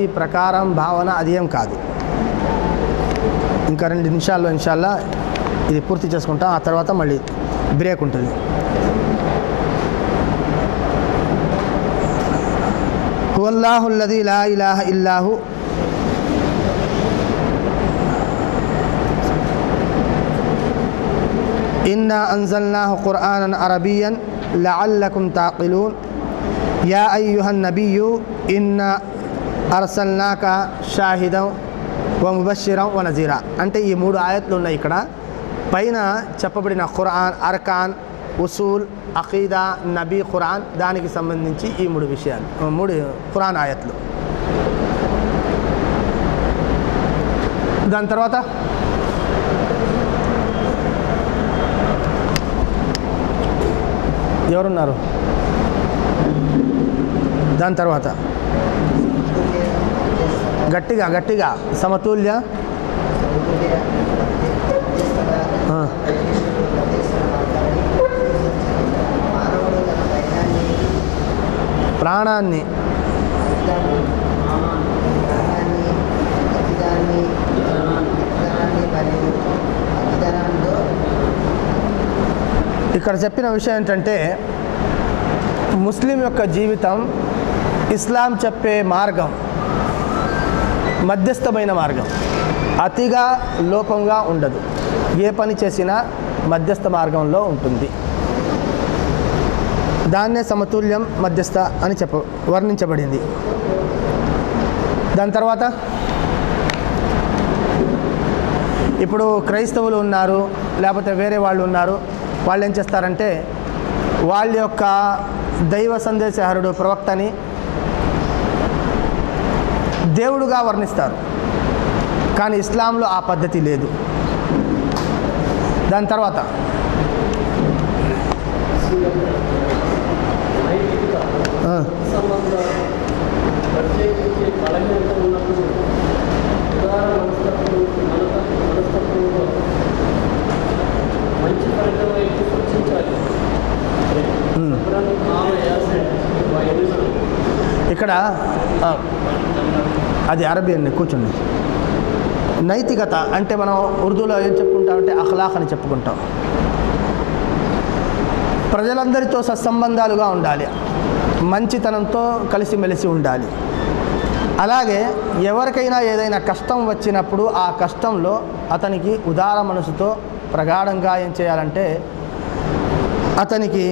ఈ ప్రకారం భావన అదేం కాదు. ఇంకా 2 నిమిషాల్లో ఇన్షాల్లా ఇది పూర్తి చేసుకుంటాం. ఆ తర్వాత మళ్ళీ బ్రేక్ ఉంటుంది. హువల్లాహు అల్లదీ లా ఇలాహ ఇల్లాహు ఇన్నా అంజల్నాహు ఖుర్ఆనన్ అరబియ్యన్ లఅల్లకుం తాఖిలూన్ యా అయ్యుహన్ నబియ్యు ఇన్నా అర్సల్నాక షాహిదం వ ముబశ్శిరం వ నజీరా. అంటే ఈ 3 ఆయత్లు ఉన్నాయి. ఇక్కడ పైన చెప్పబడిన ఖురాన్, అర్కాన్, ఉసూల్, అఖీదా, నబీ, ఖురాన్, దానికి సంబంధించి ఈ 3 విషయాలు, 3 ఖురాన్ ఆయత్లు. దాని తర్వాత ఎవరున్నారు? దాని తర్వాత గట్టిగా సమతుల్య ప్రాణాన్ని ఇక్కడ చెప్పిన విషయం ఏంటంటే ముస్లిం యొక్క జీవితం ఇస్లాం చెప్పే మార్గం మధ్యస్థమైన మార్గం, అతిగా లోపంగా ఉండదు. ఏ పని చేసినా మధ్యస్థ మార్గంలో ఉంటుంది. దాన్నే సమతుల్యం, మధ్యస్థ అని వర్ణించబడింది. దాని తర్వాత ఇప్పుడు క్రైస్తవులు ఉన్నారు, లేకపోతే వేరే వాళ్ళు ఉన్నారు. వాళ్ళు ఏం చేస్తారంటే వాళ్ళ యొక్క దైవ సందేశహరుడు ప్రవక్తని దేవుడుగా వర్ణిస్తారు. కానీ ఇస్లాంలో ఆ పద్ధతి లేదు. దాని తర్వాత ఇక్కడ అది అరబీ అండి. కూర్చోండి. నైతికత అంటే మనం ఉర్దూలో ఏం చెప్పుకుంటామంటే అఖ్లాక్ అని చెప్పుకుంటాం. ప్రజలందరితో సత్సంబంధాలుగా ఉండాలి, మంచితనంతో కలిసిమెలిసి ఉండాలి. అలాగే ఎవరికైనా ఏదైనా కష్టం వచ్చినప్పుడు ఆ కష్టంలో అతనికి ఉదార మనసుతో ప్రగాఢంగా ఏం చేయాలంటే అతనికి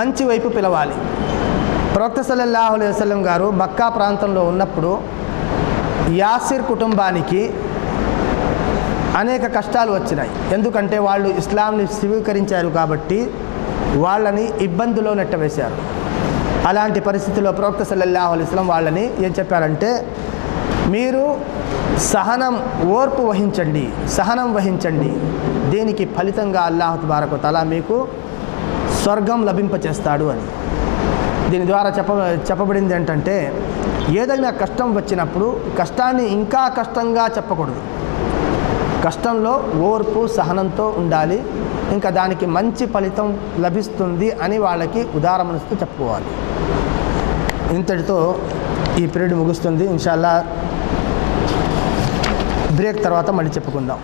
మంచి వైపు పిలవాలి. ప్రవక్త సల్లల్లాహు అలైహి వసల్లం గారు మక్కా ప్రాంతంలో ఉన్నప్పుడు యాసిర్ కుటుంబానికి అనేక కష్టాలు వచ్చినాయి. ఎందుకంటే వాళ్ళు ఇస్లాంని స్వీకరించారు కాబట్టి వాళ్ళని ఇబ్బందులో నెట్టవేశారు. అలాంటి పరిస్థితుల్లో ప్రవక్త సల్లల్లాహు అలైహి వసల్లం వాళ్ళని ఏం చెప్పారంటే మీరు సహనం వహించండి, దీనికి ఫలితంగా అల్లాహ్ తబారక వ తఆలా మీకు స్వర్గం లభింపచేస్తాడు అని. దీని ద్వారా చెప్పబడింది ఏంటంటే ఏదైనా కష్టం వచ్చినప్పుడు కష్టాన్ని ఇంకా కష్టంగా చెప్పకూడదు. కష్టంలో ఓర్పు, సహనంతో ఉండాలి. ఇంకా దానికి మంచి ఫలితం లభిస్తుంది అని వాళ్ళకి ఉదార మనసుతో చెప్పుకోవాలి. ఇంతటితో ఈ పీరియడ్ ముగుస్తుంది. ఇన్షాల్లా బ్రేక్ తర్వాత మళ్ళీ చెప్పుకుందాం.